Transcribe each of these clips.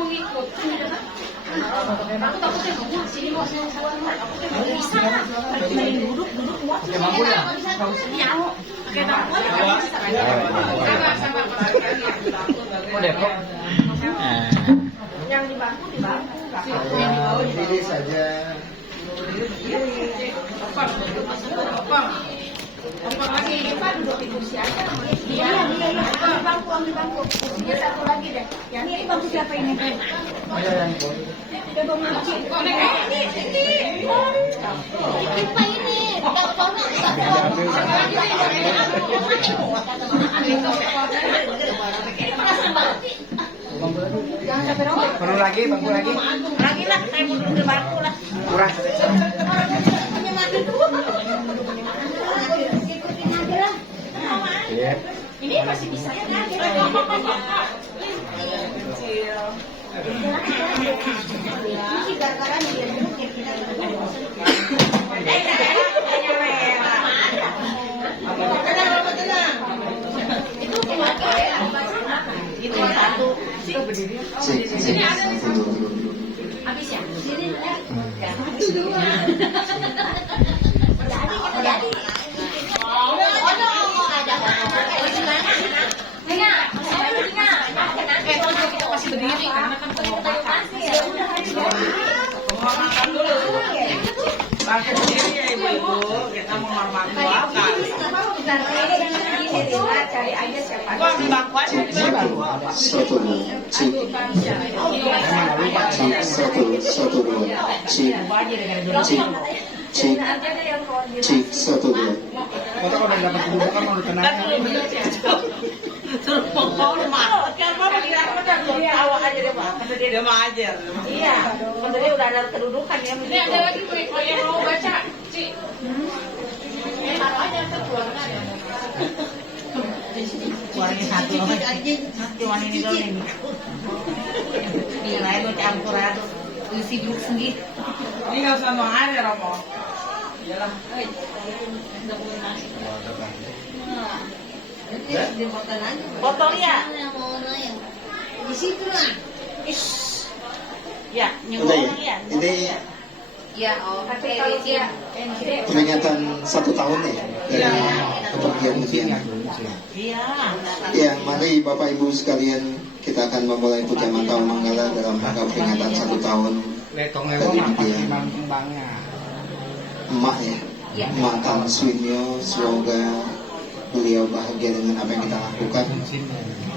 mengikut. Aku takutnya ngomong sini mau saya bisa. Duduk muat. Iya. Kita sama Oh, Depok. yang di bangku Yang di bawah dipilih saja. Apa lagi Pak duduk di kursi aja. Iya, ambil bangku. Dia satu lagi deh. Yang ini bangku siapa ini? Ada yang di bawah. Ada bangku kecil. Ini Pak ini. Jangan sampai robek. Perlu lagi, bangku lagi. Lagi lah, saya mau duduk di bangku lah. Kurang. Ikutin aja lah. Iya. Ini masih bisa ya kan? Kecil. Ini gara-gara dia dulu kita itu satu. Sini ada habis ya? Sini jadi. Kita masih berdiri karena kan penghormatan. Ya udah penghormatan dulu. Pakai sendiri ya ibu-ibu, kita menghormati wakil. Cari aja siapa. Gua ambil bangku aja di bangku. satu dua cik satu dua cik cik satu dua. Foto kalau udah dapat kedudukan mau tenang. Suruh menghormat. Kan Bapak bilang awak aja deh Pak, karena dia mah ajar. Iya, karena dia udah ada kedudukan ya. Ini ada lagi kalau yang mau baca, Ci. Taruh aja keluarga ya. Warnanya satu. Cuma ini doang ini. Ini lain mau campur aduk. Sibuk sendiri. Ini nggak usah mau aja Romo. Yalah. Botol ya? Di situ lah. Ya, Udah ya? ya. Ini Ya, tapi kalau dia peringatan 1 tahun nih dari kepergian Luciana. Iya. Ya, mari Bapak Ibu sekalian, kita akan memulai puja mantra manggala dalam rangka peringatan 1 tahun dari dia Kembangnya. emak ya, emak Tan Swinyo. Semoga beliau bahagia dengan apa yang kita lakukan.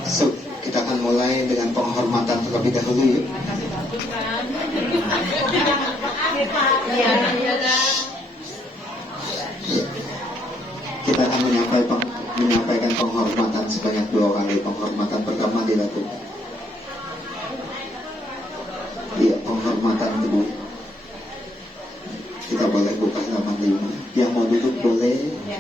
So, kita akan mulai dengan penghormatan terlebih dahulu yuk. ya. Kita akan menyampaikan penghormatan sebanyak 2 kali. Penghormatan pertama dilakukan. Iya, penghormatan kedua. Kita boleh buka halaman 5. Yang mau duduk boleh. Ya.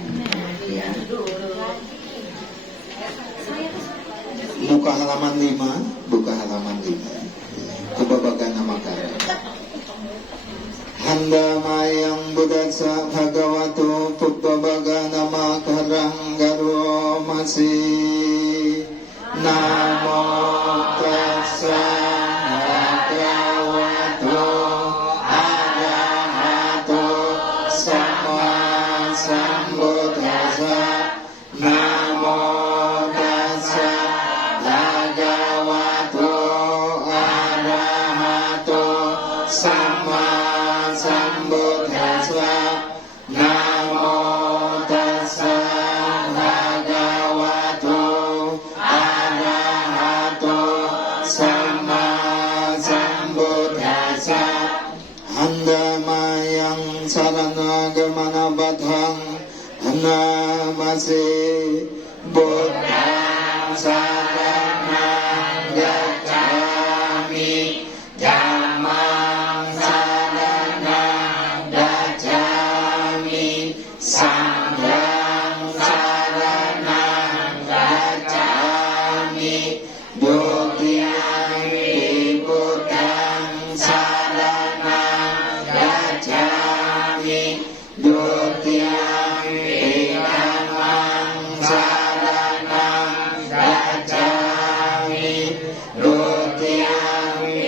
Buka halaman 5. Buka halaman 5. Kebabagan nama kami. Handa mayang budasa bhagavato pubbavaga nama karang garo masi. Namo tassa bhagavato arahato sama sambuddhassa. Namo tassa bhagavato arahato sama sambuddhassa. Namo tassa bhagavato arahato sama sambuddhassa. Handamayang saranagamana badhang hanamase buddhang saranang gacchami. Dhammang saranang gacchami. Sanghang saranang gacchami. Dutiyampi buddhang saranang gacchami. Dutiyampi dhammang saranang gacchami. Dutiyampi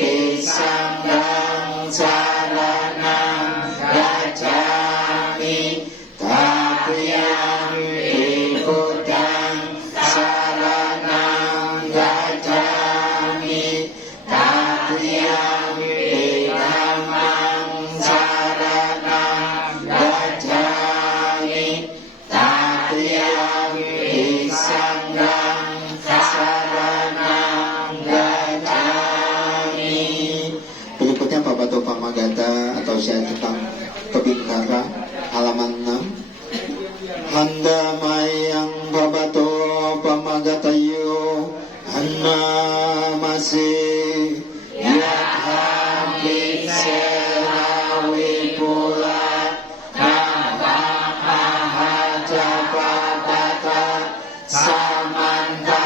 Yatham Vitsera Vipula Nabam Ahajapatata Samanta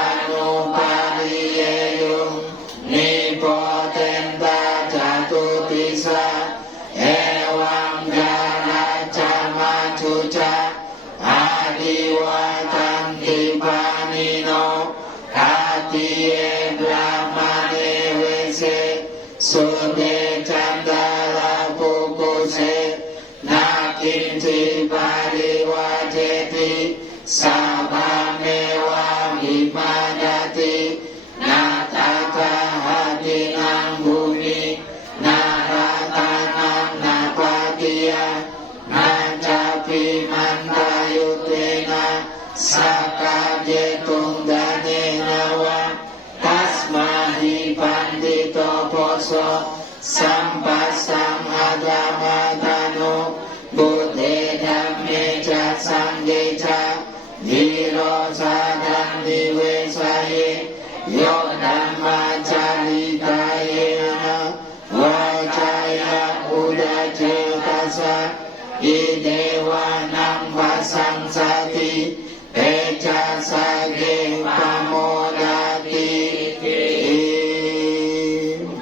Anupariyeyung Nipotenta Jatutisa Ewang Jara Camacuca Adiwatan Tipanino Katiye Brahmane Wese Sode Candala Pukuse Nakinti Pariwajeti Sabamewa Himadati Natata Hadinang Bumi Naratanang Napatia Nacapi Mantayutena Sakajetung Danenawa Tasmahi Pandito Poso Sampasang Agamadano Buddhe Dhamme Ca Sanghe Ca Viro Sadang Diwesaye Yo Dhamma Caritayena Wacaya Uda Cetasa Idewa Namba Sangsati Peca Sage Pamodati.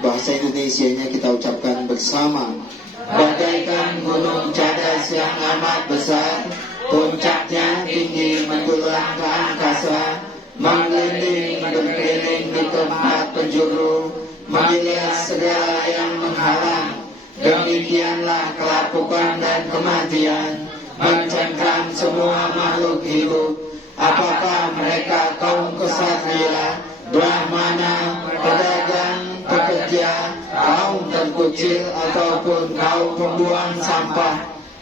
Bahasa Indonesianya kita ucapkan bersama. Bagaikan gunung cadas yang amat besar, puncaknya tinggi menjulang ke angkasa, mengeliling berkeliling di tempat penjuru, menghias segala yang menghalang. Demikianlah kelapukan dan kematian mencengkram semua makhluk hidup. Apakah mereka kaum kesatria, brahmana, pedagang, pekerja, kaum terkucil ataupun kaum pembuang sampah,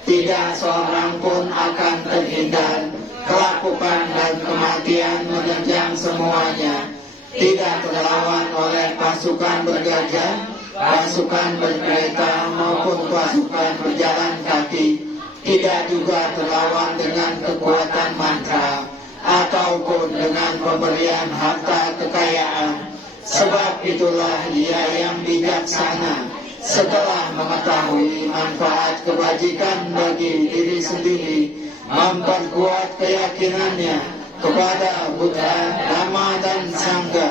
tidak seorang pun akan terhindar. Kelapukan dan kematian menerjang semuanya, tidak terlawan oleh pasukan bergajah, pasukan berkereta maupun pasukan berjalan kaki, tidak juga terlawan dengan kekuatan mantra ataupun dengan pemberian harta kekayaan. Sebab itulah ia yang bijaksana setelah mengetahui manfaat kebajikan bagi diri sendiri, memperkuat keyakinannya kepada Buddha, Dhamma dan Sangha.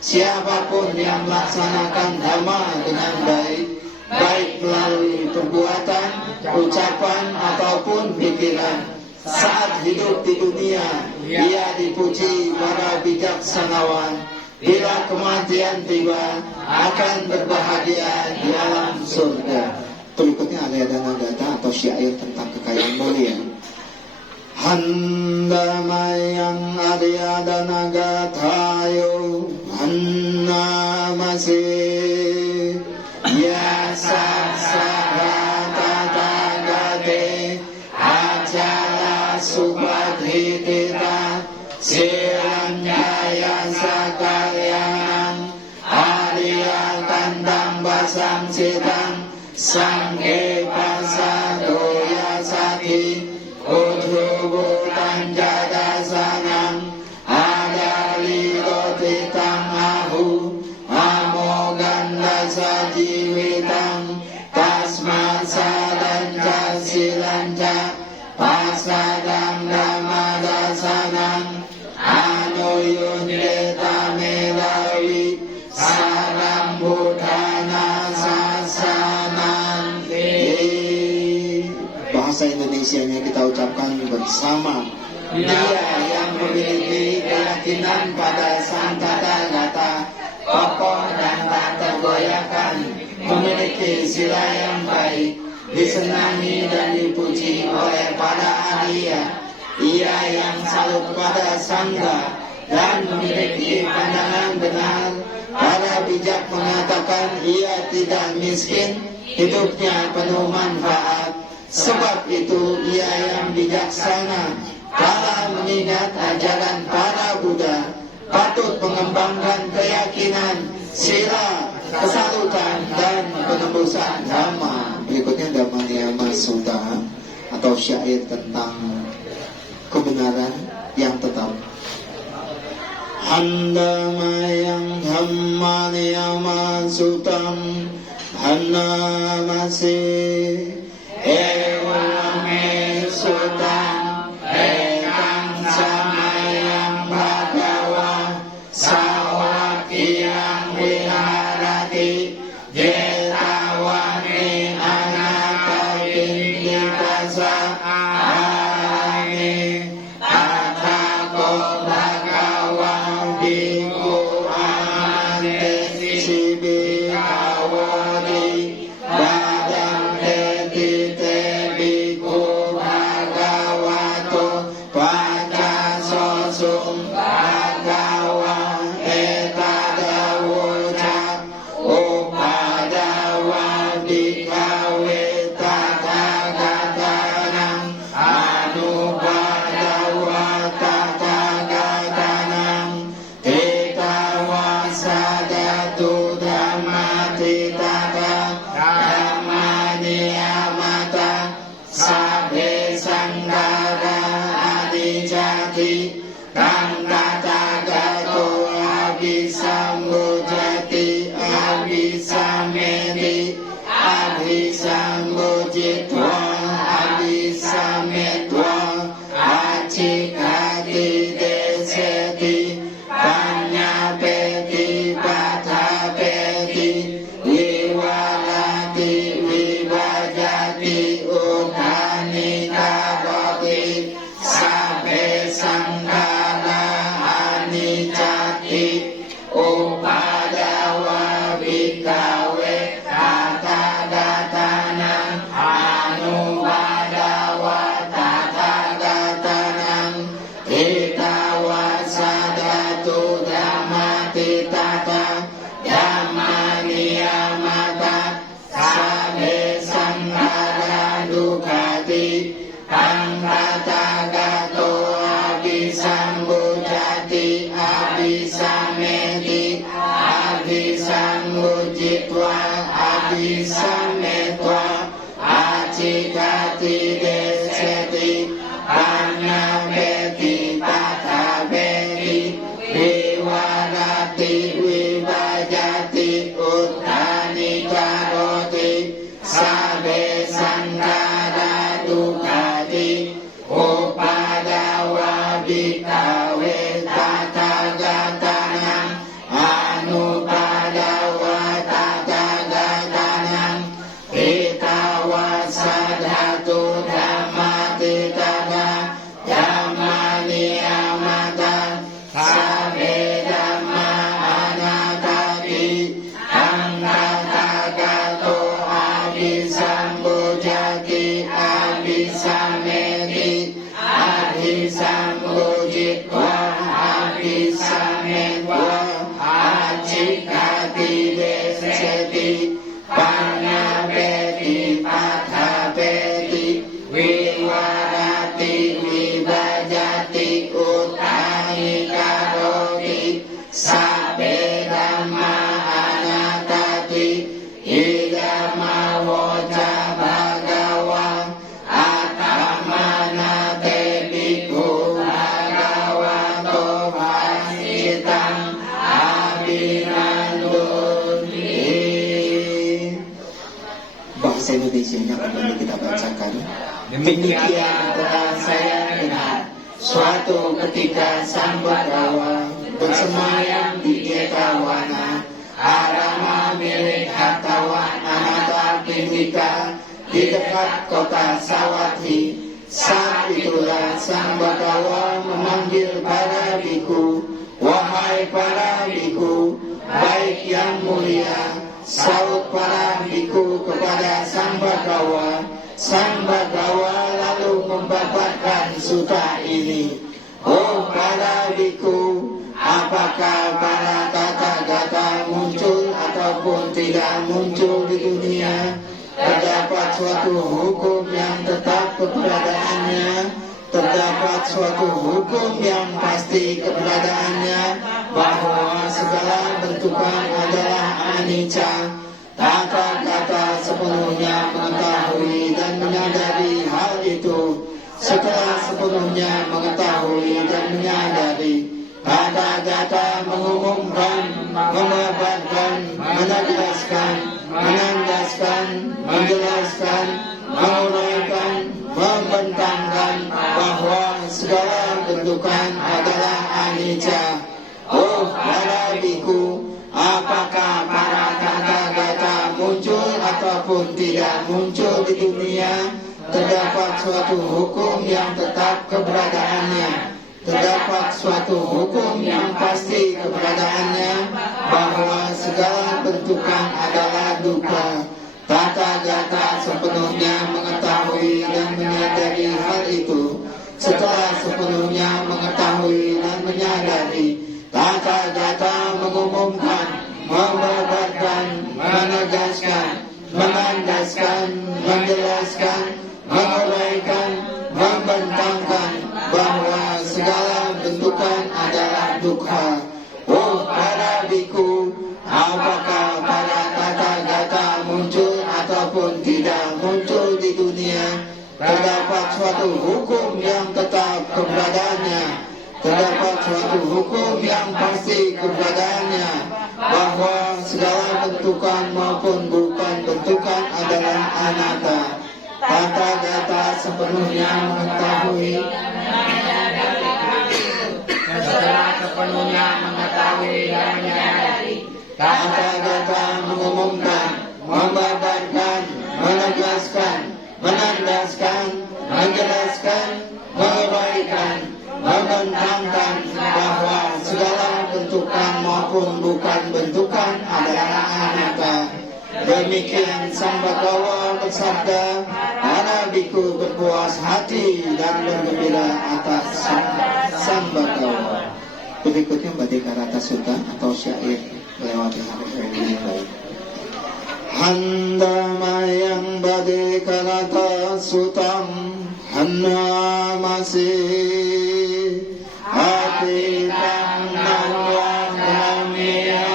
Siapapun yang melaksanakan Dhamma dengan baik, baik melalui perbuatan, ucapan ataupun pikiran, saat hidup di dunia ia dipuji para bijaksanawan. Bila kematian tiba, akan berbahagia di alam surga. Berikutnya Alyadana Gata atau syair tentang kekayaan mulia. Handamayang Alyadana Gatayo Hannamase Yasasagata Acala Subadhitita Siranjaya Sakalyanang Arya Kandang Basang Citang Sangke Pasadoya Sati Udhubutan Jadasanang Adali Rotitang Ahu Amoganda Sajiwitang Tasma Sadanca Silanca Pasadang Damadasanang Anuyundeta Melawi Saram Buddhana Sasananti. Bahasa Indonesianya kita ucapkan bersama. Dia yang memiliki keyakinan pada Sang Tathagata, kokoh dan tak tergoyahkan, memiliki sila yang baik, disenangi dan dipuji oleh para Arya. Ia yang salut pada Sangha dan memiliki pandangan benar. Para bijak mengatakan ia tidak miskin, hidupnya penuh manfaat. Sebab itu ia yang bijaksana. Kala mengingat ajaran para Buddha, patut mengembangkan keyakinan, sila, kesalutan, dan penembusan Dhamma. Berikutnya Dhammaniyama Sutta atau syair tentang kebenaran yang tetap. Handamayang Dhammaniyama Sutam Hanamasi Ewame Sutam Ekang Samayang Bhagawa Sawakiyang Viharati Jetawani Anakapindikasa Arami Tatako Bhagawa Bhikkhu Amante Sibi Kawari Badam Teti Te Bhikkhu Bhagavato Paca Sosum Bhagawa Etadawoca Upadawa Bhikkhave Tathagatanang Anubadawa Tathagatanang Titawassadatu Dhammatitata Dhammaniyamata Sabbe Sanghara Adijati Kang Tathagato Abhisambujati Abhisameti Abhisambujitwa Abhisametwa Achikati Deseti Panyapeti Pathapeti Vivarati Vivajati Udhani Karoti Sabbe Sanghara Anicati Upadawa Bhikkhave Tathagatanang Anubadawa Tathagatanang Titawassadatu Dhammatitata Dhammaniyamata Sabbe Sanghara Dukkati Kang Tathagato Abhisambujati Abhisameti Abhisambujitwa Abhisametwa Achikati Deseti Panyapeti Pathapeti Vivarati Vivajati Udhani Karoti Sabbe Sanghara Dukkati Upadawa Bhikkhave Tathagatanang Anubadawa Tathagatanang Titawassadatu Dhammatitata Dhammaniyamata Sabbe Dhamma Anatati Kang Tathagato Abhisambujati Abhisameti Abhisambujitwa Abhisametwa Achikati Deseti Panyapeti Pathapeti Vivarati Vivajati Udhani Karoti Sabbe Dhamma Anatati Idama Voca Bhagawa Atamanate Bhikkhu Bhagavato Vasitang Abhinanduni. Bahasa Indonesia-nya kembali kita bacakan. Demikian telah saya dengar suatu ketika Sang Bhagawa bersemayam di Jetavana Arama milik hartawan Anatapindika di dekat kota Sawathi. Saat itulah Sang Bhagawa memanggil para biku, wahai para biku, baik yang mulia. Saut para biku kepada Sang Bhagawa. Sang Bhagawa lalu membabarkan sutta ini. Oh para biku, apakah para Tathagata muncul ataupun tidak muncul di dunia? Terdapat suatu hukum yang tetap keberadaannya, terdapat suatu hukum yang pasti keberadaannya, bahwa segala bentukan adalah anicca. Tathagata sepenuhnya mengetahui dan menyadari hal itu. Setelah sepenuhnya mengetahui dan menyadari, Tata-tata mengumumkan, mengabarkan, menegaskan, menandaskan, menjelaskan, menguraikan, membentangkan bahwa segala bentukan adalah anicca. Oh para biku, apakah para tata-tata muncul ataupun tidak muncul di dunia, terdapat suatu hukum yang tetap keberadaannya. Terdapat suatu hukum yang pasti keberadaannya, bahwa segala bentukan adalah dukkha. Tata-gata sepenuhnya mengetahui dan menyadari hal itu. Setelah sepenuhnya mengetahui dan menyadari, tata-gata mengumumkan, membabarkan, menegaskan, menandaskan, menjelaskan, menguraikan, membentangkan bahwa segala bentukan adalah dukkha. Oh para biku, apakah para tata-gata muncul ataupun tidak muncul di dunia, terdapat suatu hukum yang tetap keberadaannya. Terdapat suatu hukum yang pasti keberadaannya, bahwa segala bentukan maupun bukan bentukan adalah anatta. Tata-gata sepenuhnya mengetahui, setelah sepenuhnya mengetahui dan menyadari, tata-gata mengumumkan, membabarkan, menegaskan, menandaskan, menjelaskan, menguraikan, membentangkan bahwa segala bentukan maupun bukan bentukan adalah anatta. Demikian Sambhagава bersabda, para biku berpuas hati dan bergembira atas Sambhagava. Berikutnya Badikarata Sutta atau syair melewati hari ini. Handamayang Badikarata Suttam Hannamasi Atitam Navagramya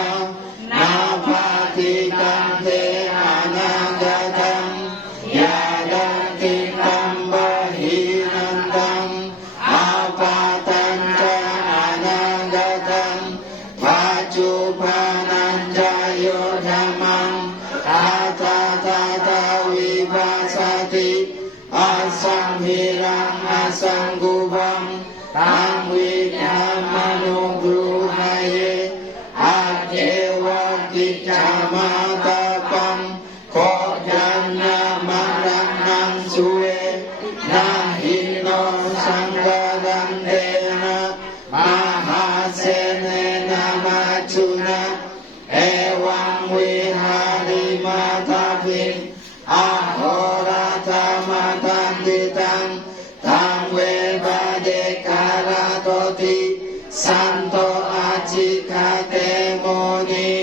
Napatikam Te Anagatam Yadantikam Bahinandam Apatanca Anagatam Pacupananja Yodhamam Tata-tata vipasati Asamhirang asanggubam Tam vidhamanugruhaye Adyewa kicamatapam Kodjanya marang suwe Nahino sanggadandena Mahasenena macuna Ewang wihari matapin Ahorata matanditang Tangwe badekaratoti Santo acikate moni.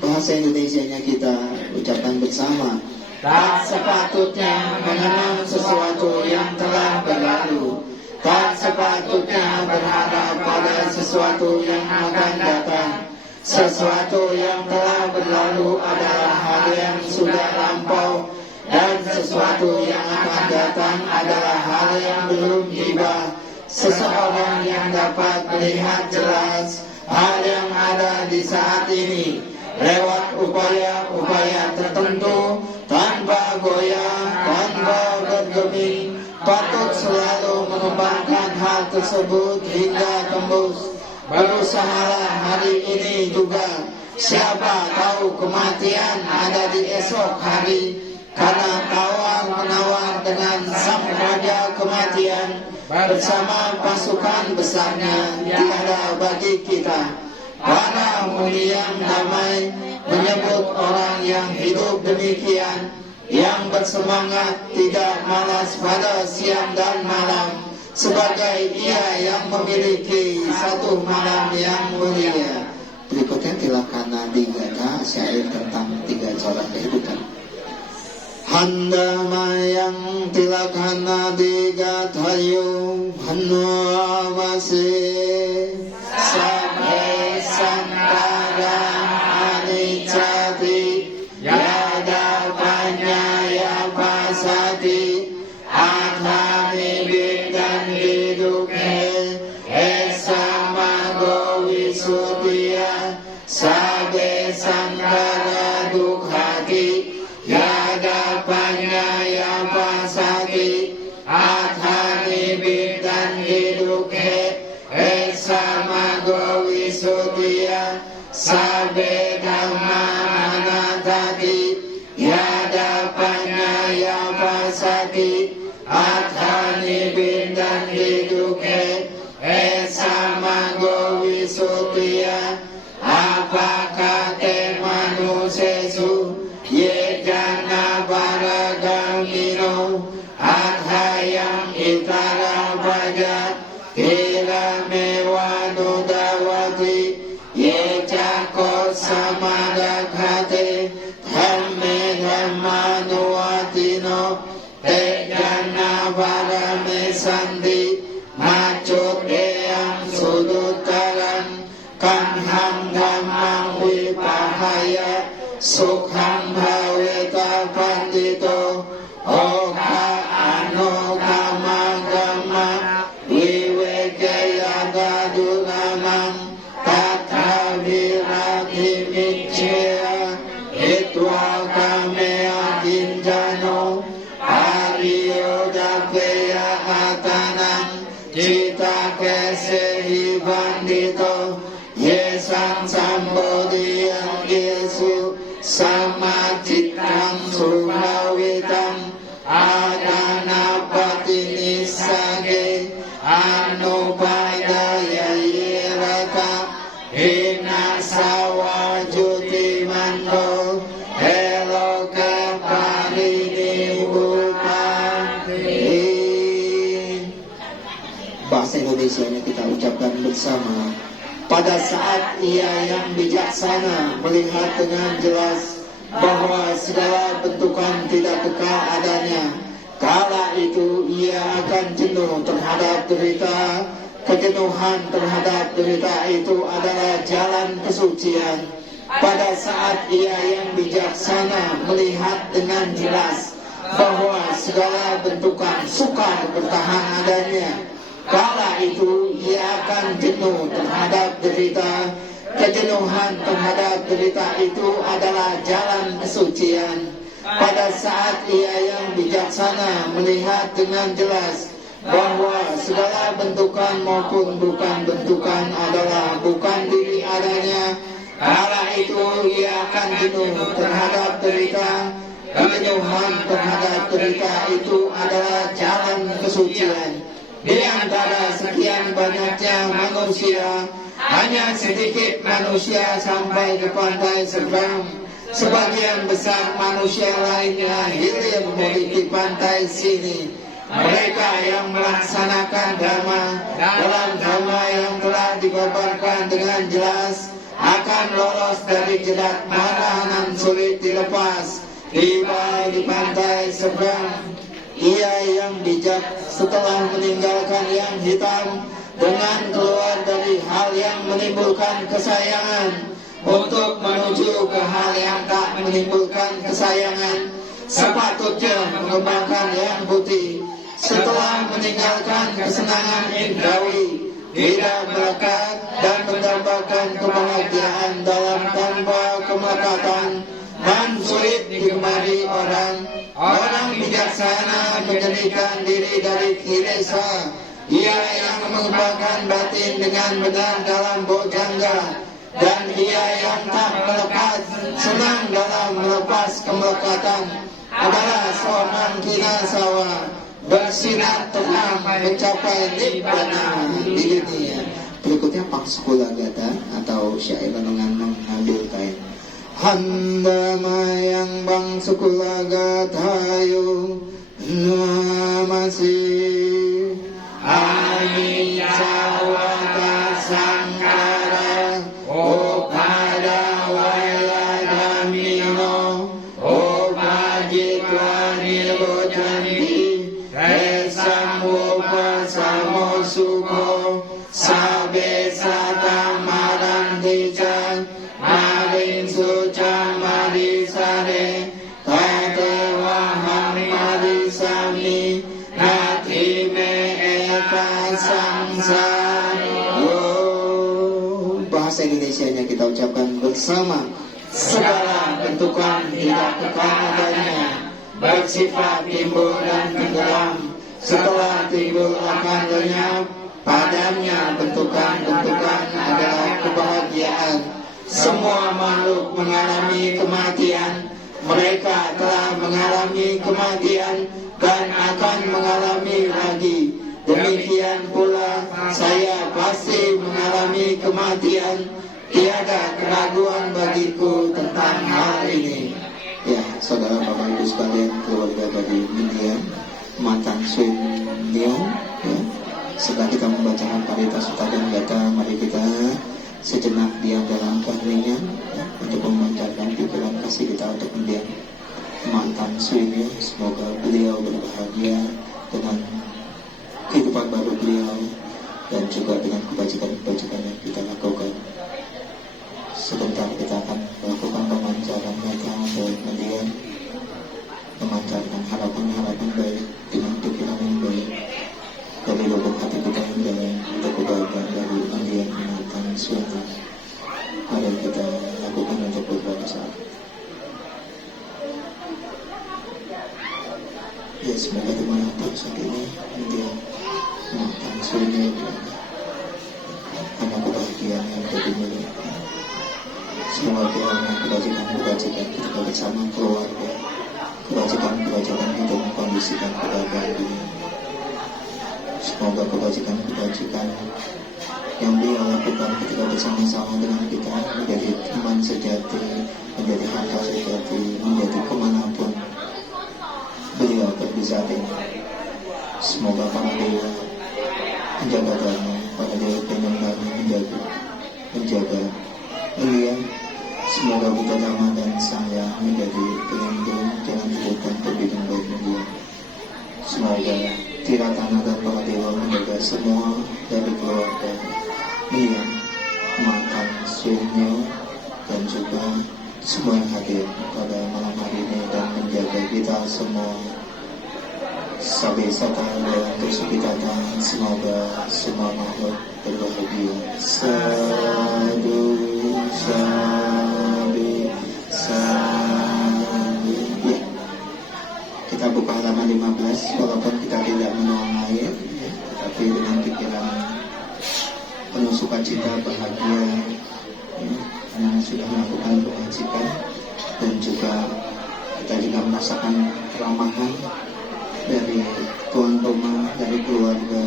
Bahasa Indonesianya kita ucapkan bersama. Tak sepatutnya mengenang sesuatu yang telah berlalu. Tak sepatutnya berharap pada sesuatu yang akan datang. Sesuatu yang telah berlalu adalah hal yang sudah lampau, dan sesuatu yang akan datang adalah hal yang belum tiba. Seseorang yang dapat melihat jelas hal yang ada di saat ini lewat upaya-upaya tertentu, tanpa goyah, tanpa bergeming, patut selalu mengembangkan hal tersebut hingga tembus. Berusahalah hari ini juga, siapa tahu kematian ada di esok hari. Karena tawar-menawar dengan sang raja kematian bersama pasukan besarnya tiada bagi kita. Para muni yang damai menyebut orang yang hidup demikian, yang bersemangat tidak malas pada siang dan malam, sebagai ia yang memiliki satu malam yang mulia. Berikutnya Tilakkhana Digata, syair tentang tiga corak kehidupan. Handamayang Tilakkhana Digatayo Hannamase Sabhe Sankara Anicati Yada Panyaya Pasati Adhani Bidang Didukhe sutia sabe sangkara dukhati yada panyaya pasati athani bidan hidukhe esamago visutia sabe dhamma anatati yada panyaya pasati athani bidan hidukhe esamago visutia apakah te manusesu ye jana baragamino adhayam itara baja tila mewanu dawati ye cako samadaghate dhamme dhammanuatino te jana barame sandi macut eyang sudutaran kanham dhammang vipahaya sukham bhaveta pandito okha anogama gama vivekaya gadunamam tatra virati michya hitva kamea kinjano ariyo dapeya atanam cita kesehi bandito yesang sambodhiyang yesu samacitang suhawitam adana patinisage anupadaya yerata hina sawa juti mando eloka parini bupati. Bahasa Indonesianya kita ucapkan bersama. Pada saat ia yang bijaksana melihat dengan jelas bahwa segala bentukan tidak kekal adanya, kala itu ia akan jenuh terhadap derita. Kejenuhan terhadap derita itu adalah jalan kesucian. Pada saat ia yang bijaksana melihat dengan jelas bahwa segala bentukan sukar bertahan adanya, kala itu ia akan jenuh terhadap derita. Kejenuhan terhadap derita itu adalah jalan kesucian. Pada saat ia yang bijaksana melihat dengan jelas bahwa segala bentukan maupun bukan bentukan adalah bukan diri adanya, kala itu ia akan jenuh terhadap derita. Kejenuhan terhadap derita itu adalah jalan kesucian. Di antara sekian banyaknya manusia, hanya sedikit manusia sampai ke pantai seberang. Sebagian besar manusia lainnya hilir di pantai sini. Mereka yang melaksanakan dhamma dalam dhamma yang telah dipaparkan dengan jelas akan lolos dari jerat mara nan sulit dilepas. Tiba di pantai seberang, ia yang bijak setelah meninggalkan yang hitam dengan keluar dari hal yang menimbulkan kesayangan untuk menuju ke hal yang tak menimbulkan kesayangan, sepatutnya mengembangkan yang putih. Setelah meninggalkan kesenangan indrawi, tidak melekat dan mendapatkan kebahagiaan dalam tanpa kemelekatan, dan sulit digemari orang. Orang bijaksana menjadikan diri dari kilesa. Ia yang mengembangkan batin dengan benar dalam bojangga, dan ia yang tak melekat senang dalam melepas kemelekatan adalah seorang kinasawa bersinar terang mencapai nibbana di dunia. Berikutnya Paksukula Gata atau syair dengan mengambil kain. Handamayang bang sukula gatayo namasi anicawata sangkara opada wailadamino opajitwa nilojani resamupa samosuko sabe satamarantican marin suca marisare tadewa marisami nat kita ucapkan bersama. Segala bentukan tidak kekal adanya, bersifat timbul dan tenggelam, setelah timbul akan lenyap. Padanya bentukan-bentukan adalah kebahagiaan. Semua makhluk mengalami kematian. Mereka telah mengalami kematian dan akan mengalami lagi. Demikian pula saya pasti mengalami kematian. Tiada keraguan bagiku tentang hal ini. Ya, saudara Bapak Ibu sekalian, keluarga dari India, Matan Swin Leong, ya. Setelah kita membacakan paritas sutta dan gata, mari kita sejenak diam dalam keheningan, ya, untuk memancarkan pikiran kasih kita untuk mendiam Matan Swin Leong. Semoga beliau berbahagia dengan kehidupan baru beliau dan juga dengan kebajikan-kebajikan yang kita lakukan. Sebentar kita akan melakukan pemancaran mata baik mendiam, memancarkan harapan-harapan baik dengan pikiran yang baik dari lubuk hati kita yang dalam untuk kebahagiaan dari mendiam Matan Swin Leong. Mari kita lakukan untuk beberapa saat. Ya, semoga dimanapun saat ini mendiam Matan Swin Leong hanya kebahagiaan yang kita miliki. Semoga kiranya kebajikan-kebajikan kita bersama keluarga, kebajikan-kebajikan kita mengkondisikan kebahagiaan dunia. Semoga kebajikan-kebajikan yang beliau lakukan ketika bersama-sama dengan kita menjadi teman sejati, menjadi harta sejati, menjadi kemanapun beliau pergi saat ini. Semoga para dewa menjaga damai, para dewa penyelenggara menjaga beliau. Semoga Buddha Dhamma dan Sangha menjadi pelindung jalan hidup dan pembimbing baik beliau. Semoga Tiratana dan para dewa menjaga semua dari keluarga beliau, Matan Swin Leong, dan juga semua yang hadir pada malam hari ini dan menjaga kita semua. Sabi sata dalam kesukitan, semoga semua makhluk berbahagia. Sadu, sadu, sadu. Ya. Kita buka halaman 15, walaupun kita tidak menuang air, ya, tapi dengan pikiran penuh sukacita, bahagia, ya, karena sudah melakukan kewajiban, dan juga kita juga merasakan keramahan dari tuan rumah, dari keluarga.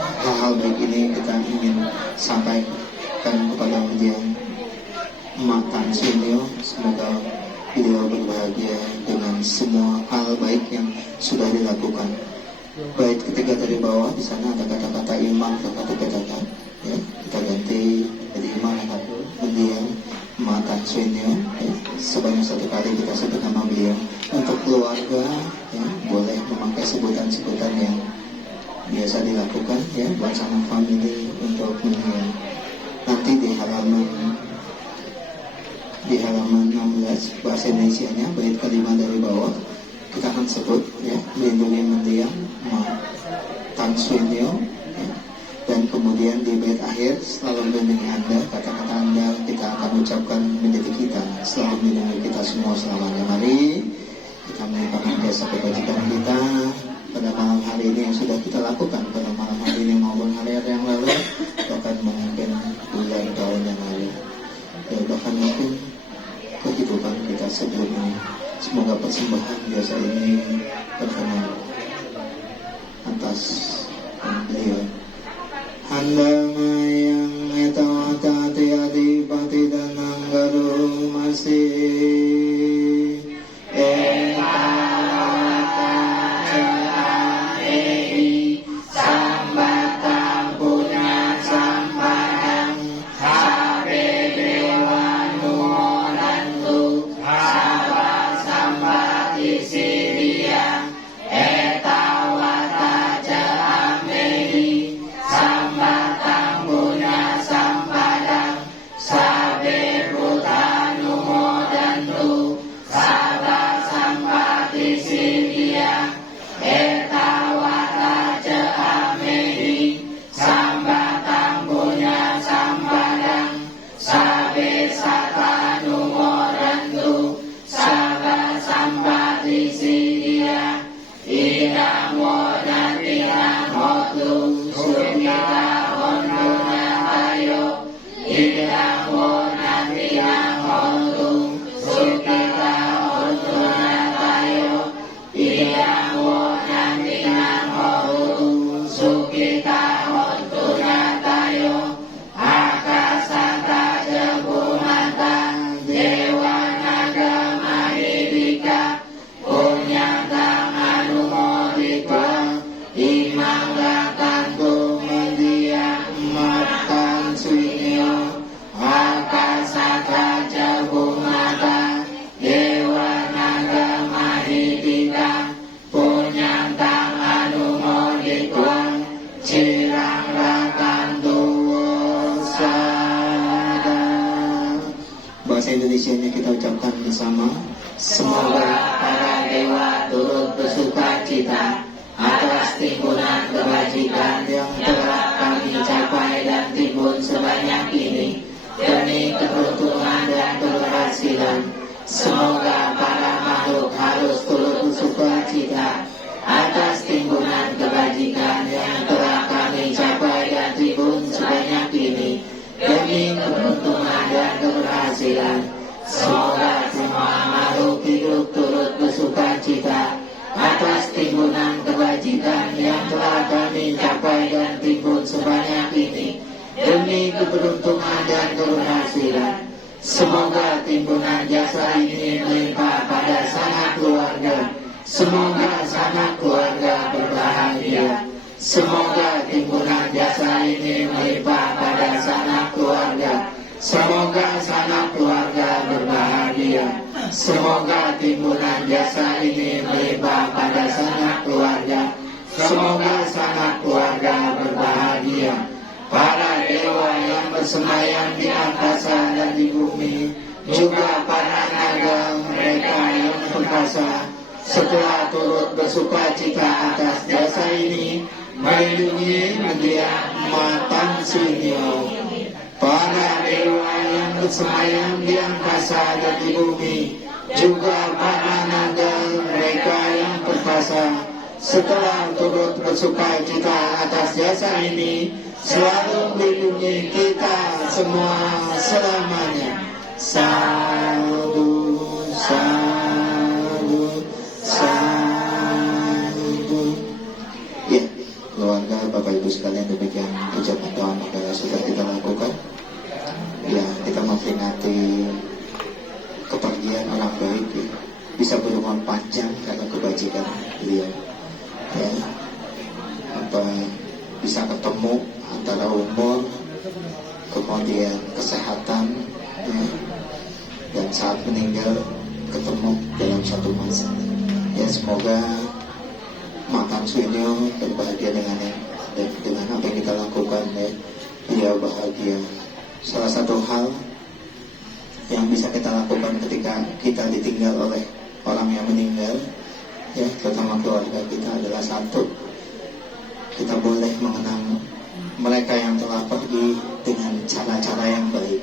Hal-hal baik ini kita ingin sampaikan kepada beliau Matan Swin Leong. Semoga beliau berbahagia dengan semua hal baik yang sudah dilakukan. Baik ketiga dari bawah, di sana ada kata-kata imam, kata-kata, ya, kita ganti jadi imam satu beliau Matan Swin Leong, ya. Sebanyak satu kali kita sebut nama beliau. Untuk keluarga, ya, boleh memakai sebutan-sebutan yang biasa dilakukan, ya, buat sama family untuk beliau. Nanti di halaman 16 bahasa Indonesianya bait kelima dari bawah kita akan sebut, ya, melindungi mendiang Matan Swin Leong, ya. Dan kemudian di bait akhir selalu melindungi Anda, kata-kata Anda kita akan ucapkan menjadi kita, selalu melindungi kita semua selamanya. Mari kita melimpahkan jasa kebajikan kita pada malam hari ini yang sudah kita lakukan pada malam hari ini maupun hari-hari yang lalu, bahkan mungkin bulan tahun yang lalu, ya, bahkan mungkin kehidupan kita sebelumnya. Semoga persembahan jasa ini berkenan atas beliau. Handama yang etawata tiadi pati dan anggaru masih etawata cerai sambatan punya sambahan sabe dewa nurantu samba isi dia etawata cerai bahasa Indonesianya kita ucapkan bersama. Semoga para dewa turut bersuka cita atas timbunan kebajikan yang telah kami capai dan timbun sebanyak ini demi keberuntungan dan keberhasilan. Semoga para makhluk harus turut bersuka cita atas timbunan kebajikan yang telah kami capai dan timbun sebanyak ini demi keberuntungan dan keberhasilan. Semoga semua makhluk hidup turut bersuka cita atas timbunan kebajikan yang telah kami capai dan timbun sebanyak ini demi keberuntungan dan keberhasilan. Semoga timbunan jasa ini melimpah pada sanak keluarga. Semoga sanak keluarga berbahagia. Semoga timbunan jasa ini melimpah pada sanak keluarga. Semoga sanak keluarga berbahagia. Semoga timbunan jasa ini melimpah pada sanak keluarga. Semoga sanak keluarga berbahagia. Para dewa yang bersemayam di angkasa dan di bumi, juga para naga mereka yang perkasa, setelah turut bersuka cita atas jasa ini, melindungi mendiang Matang Swinyo. Para dewa yang bersemayam di angkasa dan di bumi, juga para naga mereka yang perkasa, setelah turut bersuka cita atas jasa ini, selalu melindungi kita semua selamanya. Sadu, sadu, sadu. Ya, keluarga Bapak Ibu sekalian, demikian ucapan doa maka sudah kita lakukan. Ya, kita memperingati kepergian orang baik, ya. Bisa berumur panjang karena kebajikan beliau. Ya, bisa ketemu antara umur, kemudian kesehatan, ya, dan saat meninggal ketemu dalam satu masa. Ya, semoga Matang Swinyo berbahagia dengan apa yang kita lakukan, ya. Dia bahagia. Salah satu hal yang bisa kita lakukan ketika kita ditinggal oleh orang yang meninggal, ya, terutama keluarga kita, adalah satu, kita boleh mengenang mereka yang telah pergi dengan cara-cara yang baik.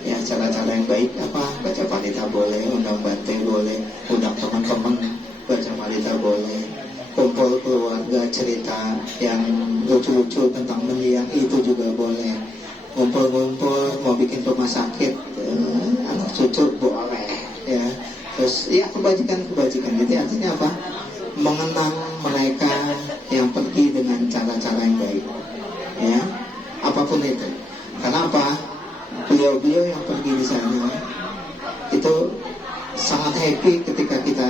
Ya, cara-cara yang baik apa? Baca parita boleh, undang bante boleh, undang teman-teman baca parita boleh, kumpul keluarga cerita yang lucu-lucu tentang mendiang itu juga boleh, ngumpul-ngumpul mau bikin rumah sakit, anak cucu boleh, ya. Terus ya kebajikan gitu, artinya apa? Mengenang mereka yang pergi dengan cara-cara yang baik, ya, apapun itu. Karena apa? Beliau-beliau yang pergi di sana itu sangat happy ketika kita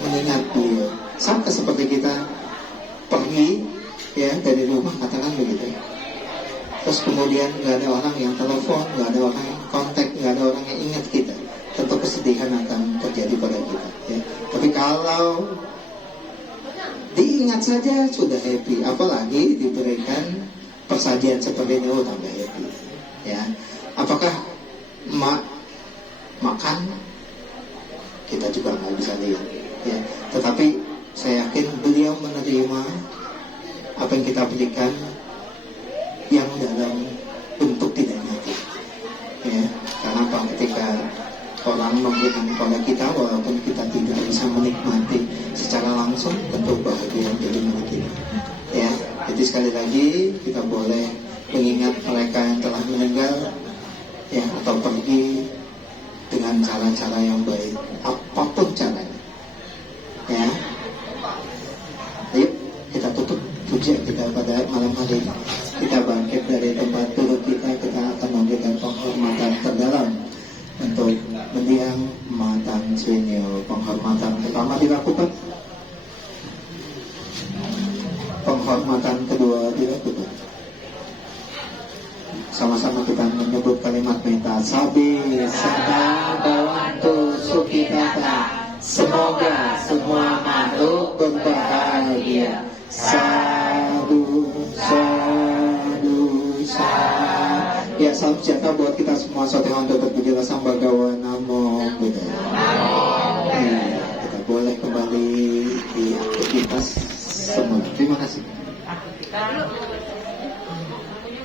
mengingat beliau. Sama seperti kita pergi, ya, dari rumah, katakan begitu. Terus kemudian nggak ada orang yang telepon, nggak ada orang yang kontak, nggak ada orang yang ingat kita. Tentu kesedihan akan terjadi pada kita, ya. Tapi kalau diingat saja sudah happy, apalagi diberikan persajian seperti ini, tambah happy, ya. Apakah makan? Kita juga nggak bisa lihat, ya. Tetapi saya yakin beliau menerima apa yang kita berikan yang dalam bentuk tidak nyata, ya. Karena apa? Ketika orang memberikan kepada kita, walaupun kita tidak bisa menikmati secara langsung, tentu bahagia jadi milik kita, ya. Jadi sekali lagi kita boleh mengingat mereka yang telah meninggal, ya, atau pergi dengan cara-cara yang baik, apapun caranya, ya. Ayo kita tutup puja kita pada malam hari ini. Kita bangkit dari tempat duduk kita akan memberikan penghormatan terdalam untuk mendiang Matang Swinyo. Penghormatan pertama dilakukan, penghormatan kedua dilakukan. Sama-sama kita menyebut kalimat meta. Sabi Sada Bawantu Sukitata. Semoga semua makhluk berbahagia. Sadu, sadu, sadu. Ya, salam sejahtera buat kita semua. Sotihan dapat berjelas Sambagawa Namo Buddhaya. Kita boleh kembali di aktivitas semula. Terima kasih. Aku kita